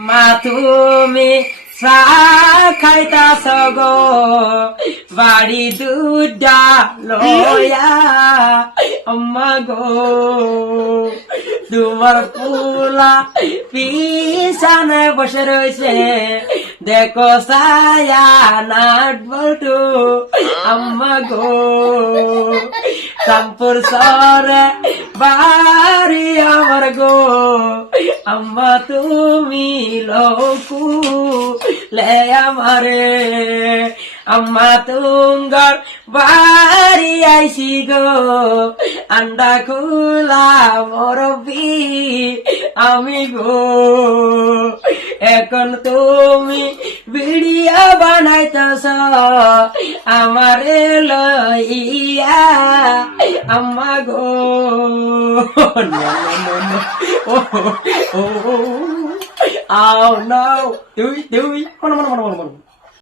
মা তুমি চা খাইতাছ গো বাড়ি দুটা লয়া আম্মা গো তোমার পোলা পিছনে বসে রয়েছে দেখো সায়া নাট বল্টু আম্মা গো চাঁদপুর শহরে বাড়ি আমার গো আম্মা তুমি লোকু লে আমারে আম্মা তুঙ্গর বাড়ি আইসি গো আন্ডা খুলা মরবি আমি গো এখন তুমি ভিডিও বানাইতেছ আমারে লইয়া আম্মা গো Oh no! Do we? Come on.